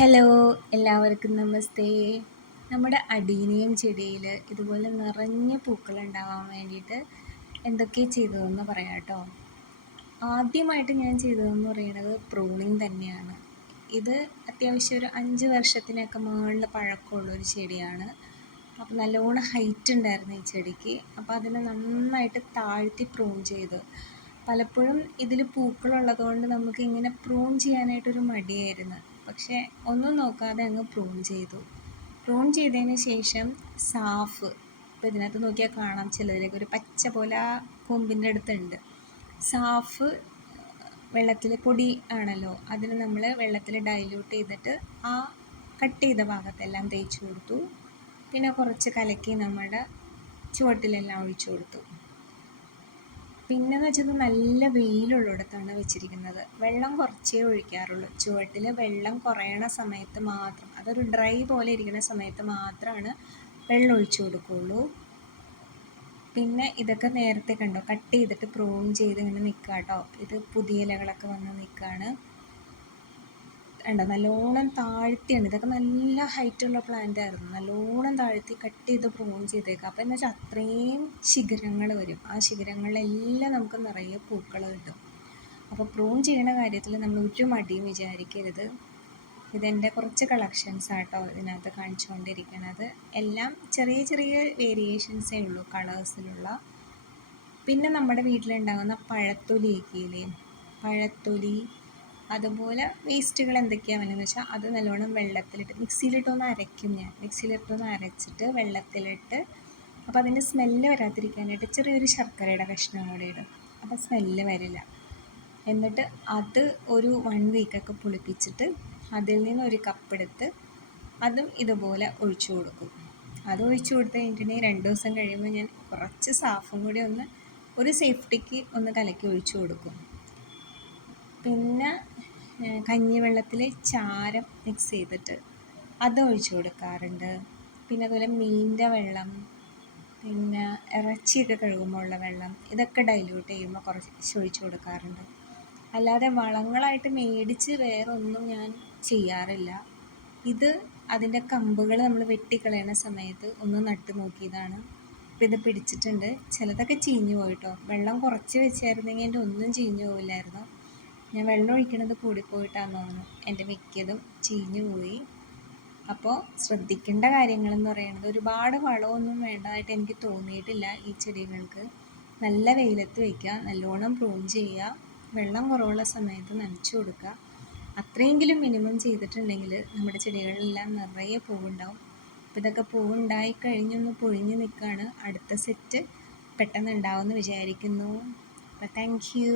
Hello, എല്ലാവർക്കും നമസ്തേ. നമ്മുടെ adenium ചെടിയിൽ ഇതുപോലെ നിറഞ്ഞ പൂക്കളുണ്ടാവാൻ വേണ്ടിയിട്ട് എന്തൊക്കെ ചെയ്തതെന്ന് പറയാം കേട്ടോ. ആദ്യമായിട്ട് ഞാൻ ചെയ്തതെന്ന് പറയുന്നത് പ്രൂണിങ് തന്നെയാണ്. ഇത് അത്യാവശ്യം ഒരു 5 വർഷത്തിനൊക്കെ മുകളിൽ പഴക്കമുള്ളൊരു ചെടിയാണ്. അപ്പോൾ നല്ലോണം ഹൈറ്റ് ഉണ്ടായിരുന്നു ഈ ചെടിക്ക്. അപ്പോൾ അതിനെ നന്നായിട്ട് താഴ്ത്തി പ്രൂൺ ചെയ്തു. പലപ്പോഴും ഇതിൽ പൂക്കളുള്ളത് കൊണ്ട് നമുക്ക് ഇങ്ങനെ പ്രൂൺ ചെയ്യാനായിട്ടൊരു മടിയായിരുന്നു. പക്ഷേ ഒന്നും നോക്കാതെ അങ്ങ് പ്രൂൺ ചെയ്തു. പ്രൂൺ ചെയ്തതിന് ശേഷം സാഫ്, ഇപ്പോൾ ഇതിനകത്ത് നോക്കിയാൽ കാണാം ചിലതിലേക്ക് ഒരു പച്ച പോലെ ആ കൊമ്പിൻ്റെ അടുത്തുണ്ട്. സാഫ് വെള്ളത്തിൽ പൊടി ആണല്ലോ, അതിന് നമ്മൾ വെള്ളത്തിൽ ഡൈല്യൂട്ട് ചെയ്തിട്ട് ആ കട്ട് ചെയ്ത ഭാഗത്തെല്ലാം തേച്ച് കൊടുത്തു. പിന്നെ കുറച്ച് കലക്കി നമ്മുടെ ചുവട്ടിലെല്ലാം ഒഴിച്ചു കൊടുത്തു. പിന്നെന്ന് വെച്ചാൽ നല്ല വെയിലുള്ളിടത്താണ് വെച്ചിരിക്കുന്നത്. വെള്ളം കുറച്ചേ ഒഴിക്കാറുള്ളൂ. ചുവട്ടിൽ വെള്ളം കുറയണ സമയത്ത് മാത്രം, അതൊരു ഡ്രൈ പോലെ ഇരിക്കുന്ന സമയത്ത് മാത്രമാണ് വെള്ളം ഒഴിച്ചു കൊടുക്കുകയുള്ളൂ. പിന്നെ ഇതൊക്കെ നേരത്തെ കണ്ടോ കട്ട് ചെയ്തിട്ട് പ്രൂൺ ചെയ്ത് ഇങ്ങനെ നിൽക്കുക കേട്ടോ. ഇത് പുതിയ ഇലകളൊക്കെ വന്ന് നിൽക്കുകയാണ് കണ്ടോ. നല്ലോണം താഴ്ത്തിയാണ്, ഇതൊക്കെ നല്ല ഹൈറ്റുള്ള പ്ലാന്റ് ആയിരുന്നു. നല്ലോണം താഴ്ത്തി കട്ട് ചെയ്ത് പ്രൂൺ ചെയ്തേക്കാം. അപ്പോൾ എന്ന് വെച്ചാൽ അത്രയും ശിഖരങ്ങൾ വരും. ആ ശിഖരങ്ങളിലെല്ലാം നമുക്ക് നിറയെ പൂക്കൾ കിട്ടും. അപ്പോൾ പ്രൂൺ ചെയ്യണ കാര്യത്തിൽ നമ്മൾ ഒരു മടിയും വിചാരിക്കരുത്. ഇതെൻ്റെ കുറച്ച് കളക്ഷൻസ് ആട്ടോ ഇതിനകത്ത് കാണിച്ചുകൊണ്ടിരിക്കുന്നത്. എല്ലാം ചെറിയ ചെറിയ വേരിയേഷൻസേ ഉള്ളൂ കളേഴ്സിലുള്ള. പിന്നെ നമ്മുടെ വീട്ടിലുണ്ടാകുന്ന പഴത്തൊലിയൊക്കെയില്ലേ, പഴത്തൊലി അതുപോലെ വേസ്റ്റുകൾ എന്തൊക്കെയാണ് വേണമെന്ന് വെച്ചാൽ അത് നല്ലോണം വെള്ളത്തിലിട്ട് മിക്സിയിലിട്ടൊന്ന് അരയ്ക്കും. ഞാൻ മിക്സിയിലിട്ടൊന്ന് അരച്ചിട്ട് വെള്ളത്തിലിട്ട്, അപ്പോൾ അതിൻ്റെ സ്മെല്ല് വരാതിരിക്കാനായിട്ട് ചെറിയൊരു ശർക്കരയുടെ കഷ്ണം കൂടെ ഇടും. അപ്പോൾ സ്മെല്ല് വരില്ല. എന്നിട്ട് അത് ഒരു 1 വീക്കൊക്കെ പുളിപ്പിച്ചിട്ട് അതിൽ നിന്ന് ഒരു കപ്പെടുത്ത് അതും ഇതുപോലെ ഒഴിച്ചു കൊടുക്കും. അത് ഒഴിച്ചു കൊടുത്ത് കഴിഞ്ഞിട്ടുണ്ടെങ്കിൽ 2 ദിവസം കഴിയുമ്പോൾ ഞാൻ കുറച്ച് സാഫും കൂടി ഒരു സേഫ്റ്റിക്ക് ഒന്ന് കലക്കി ഒഴിച്ചു കൊടുക്കും. പിന്നെ കഞ്ഞിവെള്ളത്തിൽ ചാരം മിക്സ് ചെയ്തിട്ട് അത് ഒഴിച്ചു കൊടുക്കാറുണ്ട്. പിന്നെ അതുപോലെ മീനിൻ്റെ വെള്ളം, പിന്നെ ഇറച്ചിയൊക്കെ കഴുകുമ്പോൾ ഉള്ള വെള്ളം, ഇതൊക്കെ ഡൈല്യൂട്ട് ചെയ്യുമ്പോൾ കുറച്ച് ഒഴിച്ചു കൊടുക്കാറുണ്ട്. അല്ലാതെ വളങ്ങളായിട്ട് മേടിച്ച് വേറെ ഒന്നും ഞാൻ ചെയ്യാറില്ല. ഇത് അതിൻ്റെ കമ്പുകൾ നമ്മൾ വെട്ടിക്കളയണ സമയത്ത് ഒന്ന് നട്ട് നോക്കിയതാണ്. അപ്പോൾ ഇത് പിടിച്ചിട്ടുണ്ട്. ചിലതൊക്കെ ചീഞ്ഞു പോയിട്ടോ. വെള്ളം കുറച്ച് വെച്ചായിരുന്നെങ്കിൽ എൻ്റെ ഒന്നും ചീഞ്ഞു പോവില്ലായിരുന്നു. ഞാൻ വെള്ളം ഒഴിക്കണത് കൂടിപ്പോയിട്ടാന്ന് തോന്നുന്നു എൻ്റെ മിക്കതും ചീഞ്ഞു പോയി. അപ്പോൾ ശ്രദ്ധിക്കേണ്ട കാര്യങ്ങളെന്ന് പറയുന്നത് ഒരുപാട് വളമൊന്നും വേണ്ടതായിട്ട് എനിക്ക് തോന്നിയിട്ടില്ല ഈ ചെടികൾക്ക്. നല്ല വെയിലത്ത് വയ്ക്കുക, നല്ലോണം പ്രൂൺ ചെയ്യുക, വെള്ളം കുറവുള്ള സമയത്ത് നനച്ചു കൊടുക്കുക. അത്രയെങ്കിലും മിനിമം ചെയ്തിട്ടുണ്ടെങ്കിൽ നമ്മുടെ ചെടികളിലെല്ലാം നിറയെ പൂവുണ്ടാവും. അപ്പോൾ ഇതൊക്കെ പൂവുണ്ടായി കഴിഞ്ഞൊന്ന് പൊഴിഞ്ഞ് നിൽക്കുകയാണ്. അടുത്ത സെറ്റ് പെട്ടെന്ന് ഉണ്ടാവുമെന്ന് വിചാരിക്കുന്നു. അപ്പോൾ താങ്ക് യു.